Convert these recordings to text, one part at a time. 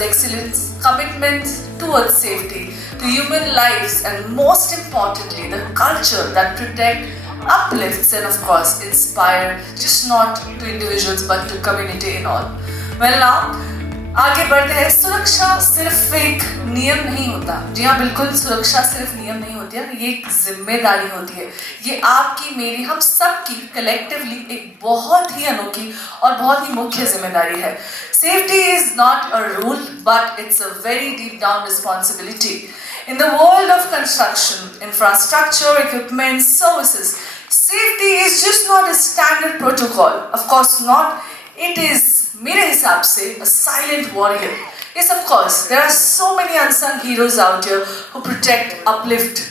towards excellence, commitment towards safety, to human lives, and most importantly, the culture that protect, uplifts, and of course inspire just not to individuals but to community in all. Well now, आगे बढ़ते हैं. सुरक्षा सिर्फ एक नियम नहीं होता. जी हाँ, बिल्कुल, सुरक्षा सिर्फ नियम नहीं होती है, ये एक जिम्मेदारी होती है. ये आपकी, मेरी, हम सब की कलेक्टिवली एक बहुत ही अनोखी और बहुत ही मुख्य जिम्मेदारी है. Safety is not a rule but it's a very deep down responsibility. In the world of construction, infrastructure, equipment, services, safety is just not a standard protocol. Of course not. It is, मेरे हिसाब से, a silent warrior. Yes, of course, there are so many unsung heroes out here who protect, uplift,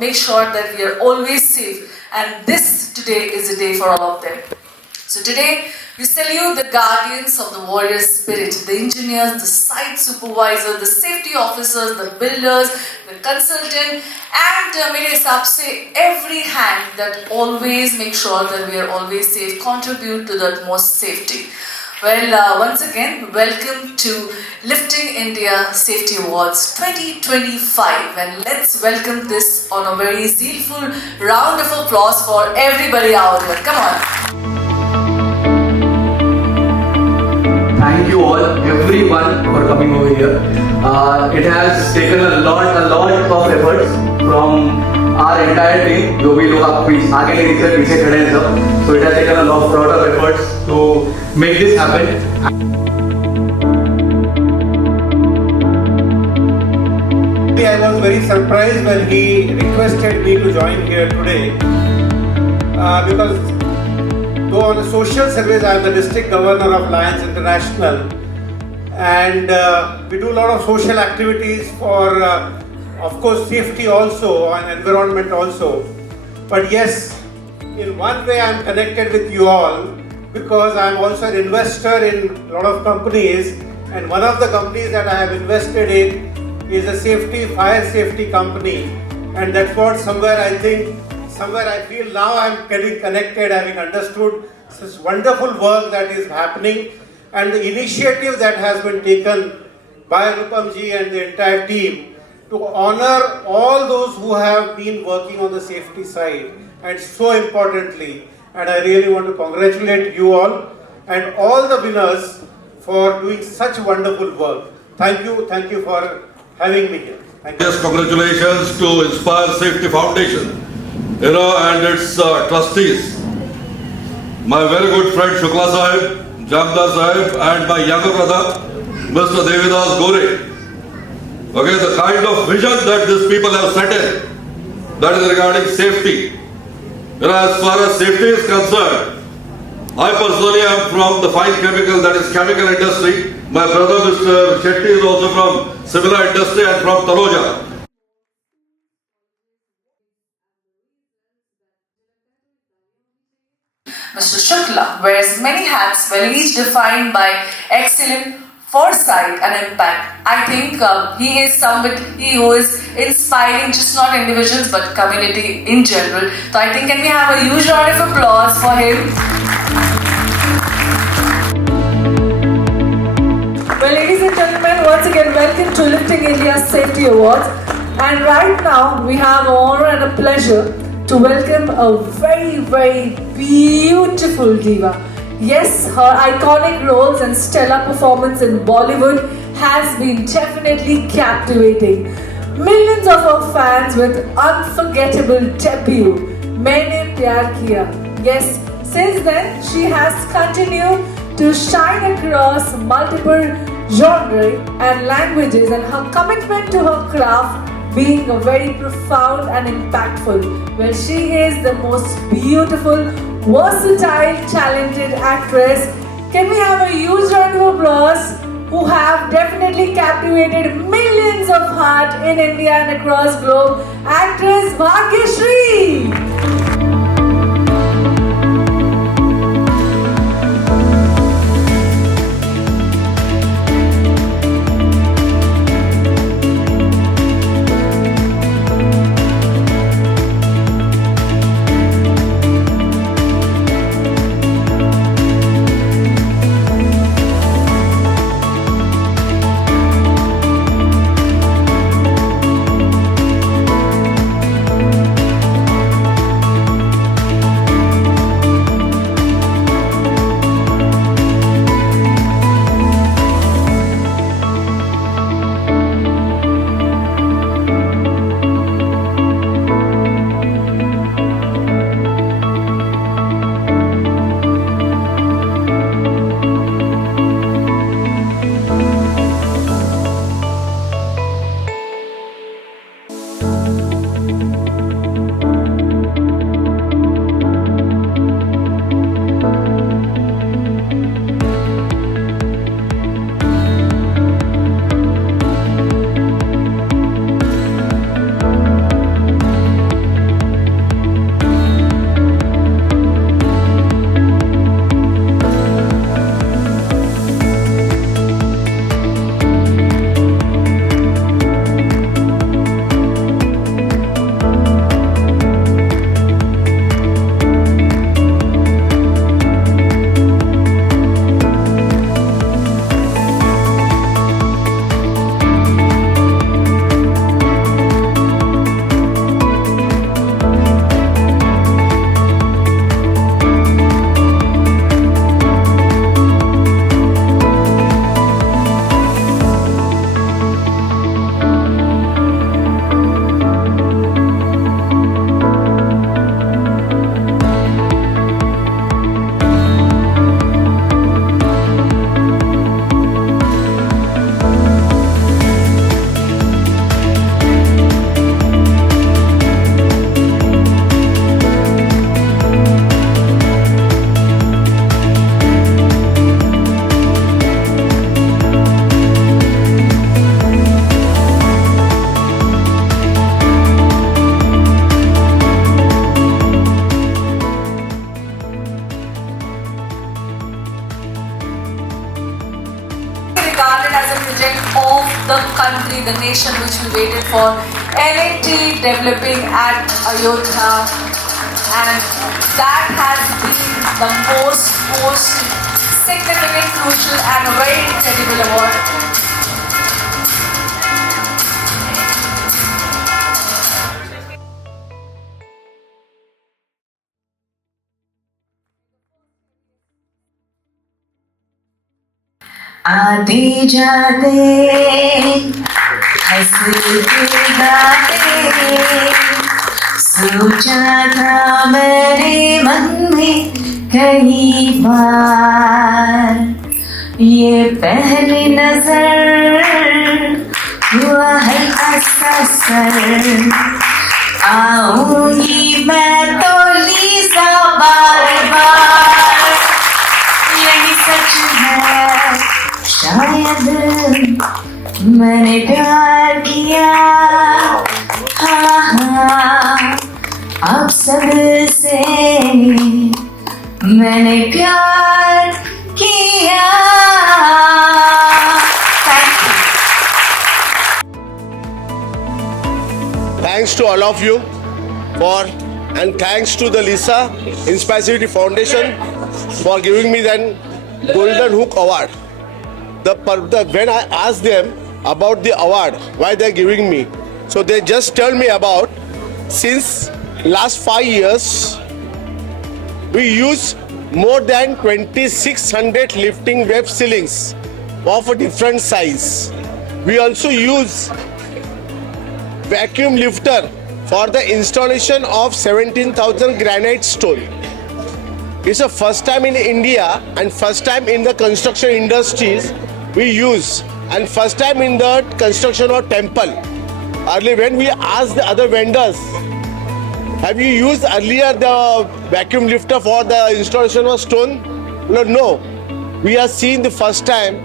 make sure that we are always safe. And this today is a day for all of them. So today, we salute the guardians of the warrior spirit, the engineers, the site supervisors, the safety officers, the builders, the consultant, and मेरे हिसाब से every hand that always make sure that we are always safe, contribute to the utmost safety. Well, once again, welcome to Lifting India Safety Awards 2025, and let's welcome this on a very zealful round of applause for everybody out there. Come on. Thank you all, everyone, for coming over here. It has taken a lot of efforts from our entire team. जो भी लोग आप आगे नहीं दिख रहे, पीछे खड़े हैं सब. So it has taken a lot of efforts to make this happen. I was very surprised when he requested me to join here today because though on a social service I am the district governor of Lions International, and we do a lot of social activities for of course safety also and environment also. But yes, in one way I am connected with you all because I am also an investor in a lot of companies, and one of the companies that I have invested in is a fire safety company, and that's what somewhere I feel now I am getting connected, having understood this wonderful work that is happening and the initiative that has been taken by Anupam ji and the entire team to honor all those who have been working on the safety side, and so importantly, and I really want to congratulate you all and all the winners for doing such wonderful work. Thank you for having me here. Thank you. Yes, congratulations to Inspire Safety Foundation, and its trustees, my very good friend Shukla Sahib, Jamdar Sahib, and my younger brother, Mr. Devidas Gore. Okay, the kind of vision that these people have set in, that is regarding safety. As far as safety is concerned, I personally am from the fine chemical, that is chemical industry. My brother Mr. Shetty is also from similar industry and from Taloja. Mr. Shukla wears many hats, well each defined by excellent foresight and impact. I think he is somebody who is inspiring just not individuals but community in general. So I think can we have a huge round of applause for him? Well, ladies and gentlemen, once again welcome to Lifting India Safety Awards. And right now we have an honor and a pleasure to welcome a very beautiful diva. Yes, her iconic roles and stellar performance in Bollywood has been definitely captivating millions of her fans with unforgettable debut, Maine Pyar Kiya. Yes, since then she has continued to shine across multiple genres and languages, and her commitment to her craft being a very profound and impactful. Well, she is the most beautiful, versatile, talented actress. Can we have a huge round of applause? Who have definitely captivated millions of hearts in India and across globe. Actress Bhagyashree. the nation which we waited for. L&T developing at Ayodhya, and that has been the most significant, crucial and a very incredible award. आते जाते हंसते गाते सोचा था मेरे मन में कई बार ये पहली नजर हुआ है असर आऊंगी मैं तो लीसा बार बार यही सच है शायद मैंने प्यार किया हाँ अब सबसे मैंने प्यार किया. Thank you. Thanks to all of you and thanks to the Lisa Inspiracity Foundation for giving me the Golden Hook Award. When I asked them about the award, why they're giving me, so they just tell me about since last 5 years we use more than 2600 lifting web ceilings of a different size. We also use vacuum lifter for the installation of 17,000 granite stone. It's the first time in India and first time in the construction industries we use, and first time in the construction of temple. Earlier when we asked the other vendors, have you used earlier the vacuum lifter for the installation of stone? No. We are seeing the first time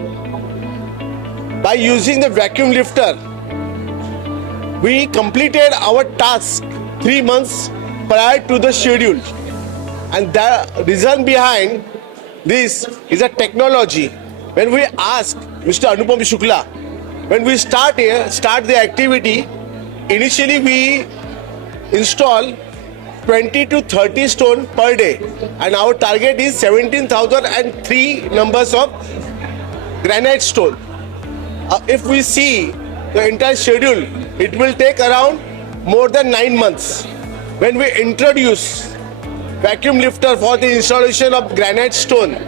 by using the vacuum lifter. We completed our task 3 months prior to the schedule. And the reason behind this is a technology. When we ask Mr. Anupam Shukla, when we start the activity, initially we install 20 to 30 stone per day, and our target is 17,003 numbers of granite stone. If we see the entire schedule, it will take around more than 9 months. When we introduce vacuum lifter for the installation of granite stone,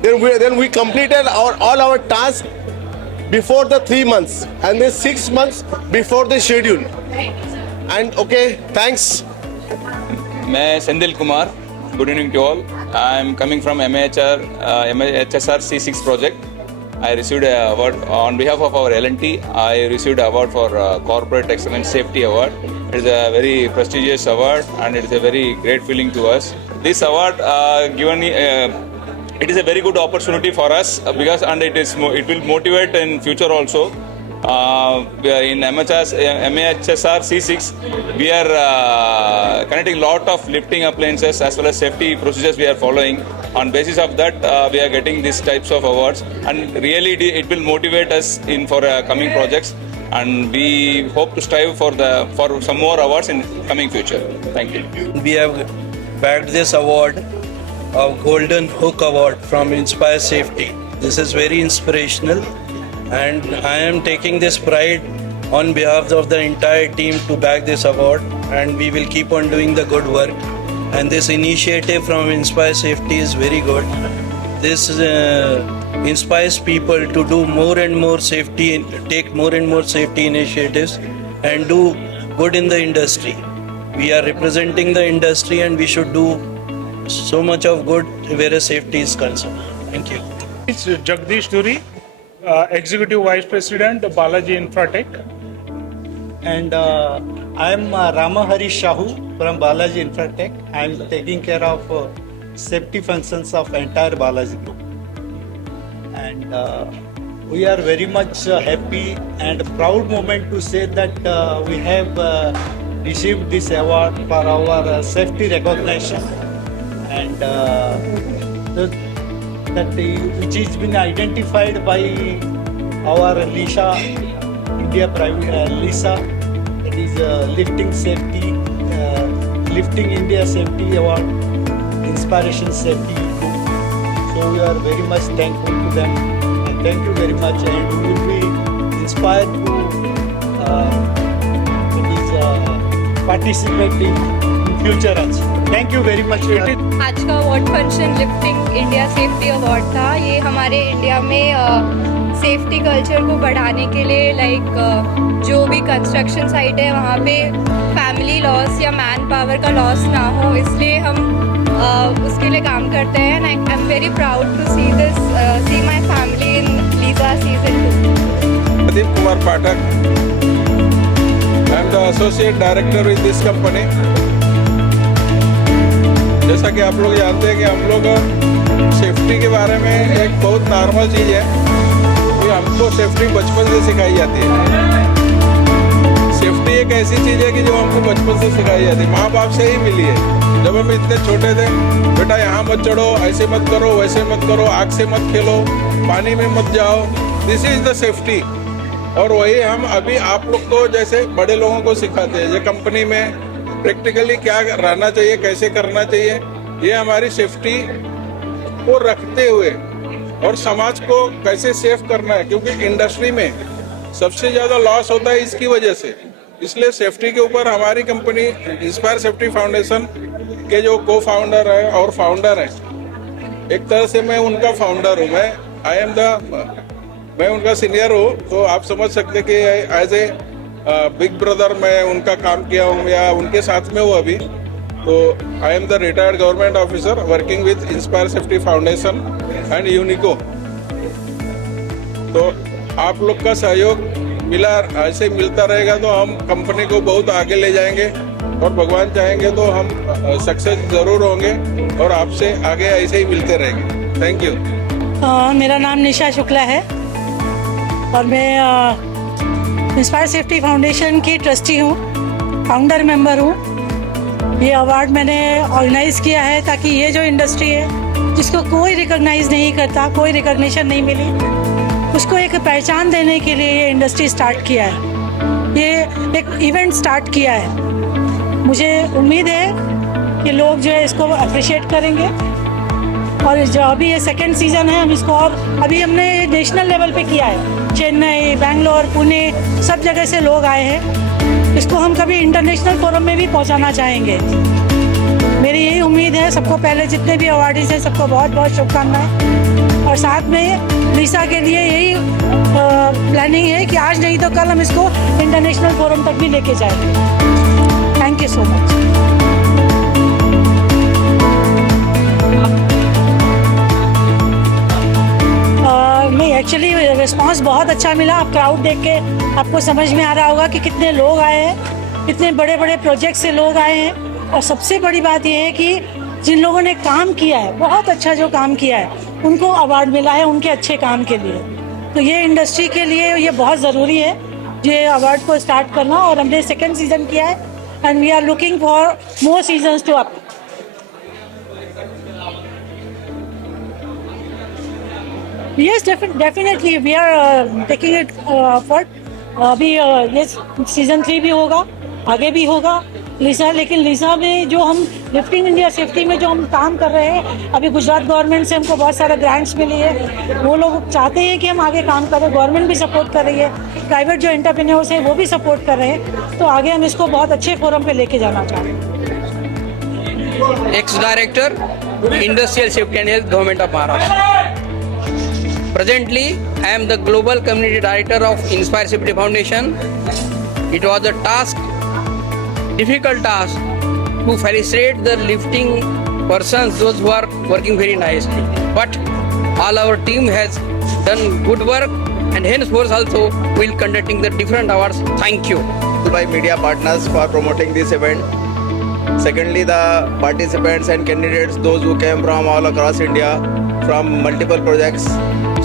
then we completed all our tasks before the 3 months and then 6 months before the schedule. And okay, thanks. मैं सेंदिल Kumar. Good evening to all. I am coming from MHSR C6 project. I received an award on behalf of our L&T. I received an award for Corporate Excellence Safety Award. It is a very prestigious award and it is a very great feeling to us. This award it is a very good opportunity for us because it will motivate in future also. We are in MHSR C6, we are connecting lot of lifting appliances as well as safety procedures we are following. On basis of that, we are getting these types of awards, and really it will motivate us for coming projects, and we hope to strive for some more awards in coming future. Thank you. We have bagged this award of Golden Hook Award from Inspire Safety. This is very inspirational, and I am taking this pride on behalf of the entire team to bag this award, and we will keep on doing the good work. And this initiative from Inspire Safety is very good. This inspires people to do more and more safety, take more and more safety initiatives and do good in the industry. We are representing the industry and we should do so much of good where safety is concerned. Thank you. It's Jagdish Duri, Executive Vice President, Balaji Infratech. And I am Ramahari Shahu from Balaji Infratech. I am taking care of safety functions of entire Balaji Group. And we are very much happy and proud moment to say that we have received this award for our safety recognition, and which has been identified by our Lisa India Private Lisa. It is lifting safety, lifting India Safety Award, Inspiration Safety Group. So we are very much thankful to them, and thank you very much. And we will be inspired to participate in future also. Thank you very much. आज का award function lifting India safety award था। ये हमारे India में safety culture को बढ़ाने के लिए जो भी कंस्ट्रक्शन साइट है वहाँ पे फैमिली लॉस या मैन पावर का लॉस ना हो, इसलिए हम उसके लिए काम करते हैं। I am very proud to see my family in Liza season 2। Pradeep Kumar Pathak, I am the associate director with this company. जैसा कि आप लोग जानते हैं कि हम लोग सेफ्टी के बारे में एक बहुत नॉर्मल चीज़ है कि हमको सेफ्टी बचपन से सिखाई जाती है। सेफ्टी एक ऐसी चीज़ है कि जो हमको बचपन से सिखाई जाती है, माँ बाप से ही मिली है। जब हम इतने छोटे थे, बेटा यहाँ मत चढ़ो, ऐसे मत करो, वैसे मत करो, आग से मत खेलो, पानी में मत जाओ, दिस इज द सेफ्टी। और वही हम अभी आप लोग को जैसे बड़े लोगों को सिखाते हैं, ये कंपनी में प्रैक्टिकली क्या रहना चाहिए, कैसे करना चाहिए, ये हमारी सेफ्टी को रखते हुए और समाज को कैसे सेफ करना है, क्योंकि इंडस्ट्री में सबसे ज़्यादा लॉस होता है इसकी वजह से। इसलिए सेफ्टी के ऊपर हमारी कंपनी इंस्पायर सेफ्टी फाउंडेशन के जो को फाउंडर है और फाउंडर है, एक तरह से मैं उनका फाउंडर हूँ, मैं उनका सीनियर हूँ, तो आप समझ सकते कि एज ए बिग ब्रदर मैं उनका काम किया हूँ या उनके साथ में हूँ अभी। तो I am the retired government officer working with Inspire Safety Foundation and Unico. तो आप लोग का सहयोग ऐसे मिलता रहेगा तो हम कंपनी को बहुत आगे ले जाएंगे, और भगवान चाहेंगे तो हम सक्सेस जरूर होंगे और आपसे आगे ऐसे ही मिलते रहेंगे। Thank you. मेरा नाम निशा शुक्ला है और मैं इंस्पायर सेफ्टी फाउंडेशन की ट्रस्टी हूँ, फाउंडर मेंबर हूँ। ये अवार्ड मैंने ऑर्गेनाइज़ किया है ताकि ये जो इंडस्ट्री है जिसको कोई रिकॉग्नाइज नहीं करता, कोई रिकॉग्निशन नहीं मिली, उसको एक पहचान देने के लिए ये इंडस्ट्री स्टार्ट किया है, ये एक इवेंट स्टार्ट किया है। मुझे उम्मीद है कि लोग जो है इसको अप्रिशिएट करेंगे, और जो अभी ये सेकंड सीज़न है हम इसको और अभी हमने नेशनल लेवल पे किया है, चेन्नई, बेंगलोर, पुणे, सब जगह से लोग आए हैं। इसको हम कभी इंटरनेशनल फोरम में भी पहुंचाना चाहेंगे। मेरी यही उम्मीद है। सबको पहले जितने भी अवार्डीज हैं सबको बहुत बहुत शुभकामनाएं, और साथ में लीसा के लिए यही प्लानिंग है कि आज नहीं तो कल हम इसको इंटरनेशनल फोरम तक भी लेके जाएंगे। Thank you so much. नहीं, एक्चुअली रिस्पांस बहुत अच्छा मिला। आप क्राउड देख के आपको समझ में आ रहा होगा कि कितने लोग आए हैं, कितने बड़े बड़े प्रोजेक्ट से लोग आए हैं। और सबसे बड़ी बात यह है कि जिन लोगों ने काम किया है, बहुत अच्छा जो काम किया है, उनको अवार्ड मिला है उनके अच्छे काम के लिए। तो ये इंडस्ट्री के लिए ये बहुत ज़रूरी है ये अवार्ड को स्टार्ट करना, और हमने सेकेंड सीजन किया है and we are looking for more seasons to up. Yes, definitely we are taking it forward. अभी ये सीजन 3 भी होगा, आगे भी होगा लीसा। लेकिन लीसा में जो हम लिफ्टिंग इंडिया सेफ्टी में जो हम काम कर रहे हैं, अभी गुजरात गवर्नमेंट से हमको बहुत सारे ग्रांट्स मिली है। वो लोग चाहते हैं कि हम आगे काम करें, गवर्नमेंट भी सपोर्ट कर रही है, प्राइवेट जो एंटरप्रेन्योर्स हैं वो भी सपोर्ट कर रहे हैं। तो आगे हम इसको बहुत अच्छे फोरम पे लेके जाना चाहते हैं। Ex director industrial safety and health government of Maharashtra. Presently, I am the Global Community Director of Inspire Safety Foundation. It was a difficult task to facilitate the lifting persons, those who are working very nicely. But all our team has done good work, and henceforth also we will conducting the different awards. Thank you. By media partners for promoting this event. Secondly, the participants and candidates, those who came from all across India, from multiple projects.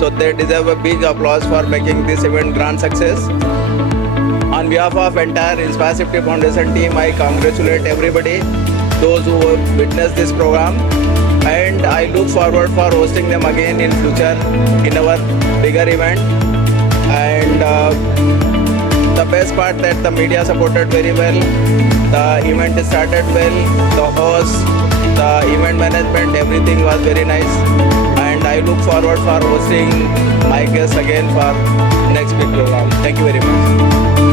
So they deserve a big applause for making this event grand success. On behalf of entire Inspire Safety Foundation team, I congratulate everybody, those who witnessed this program, and I look forward for hosting them again in future in our bigger event. And the best part that the media supported very well. The event started well. The host, the event management, everything was very nice. And I look forward for hosting my guests again for next big program. Thank you very much.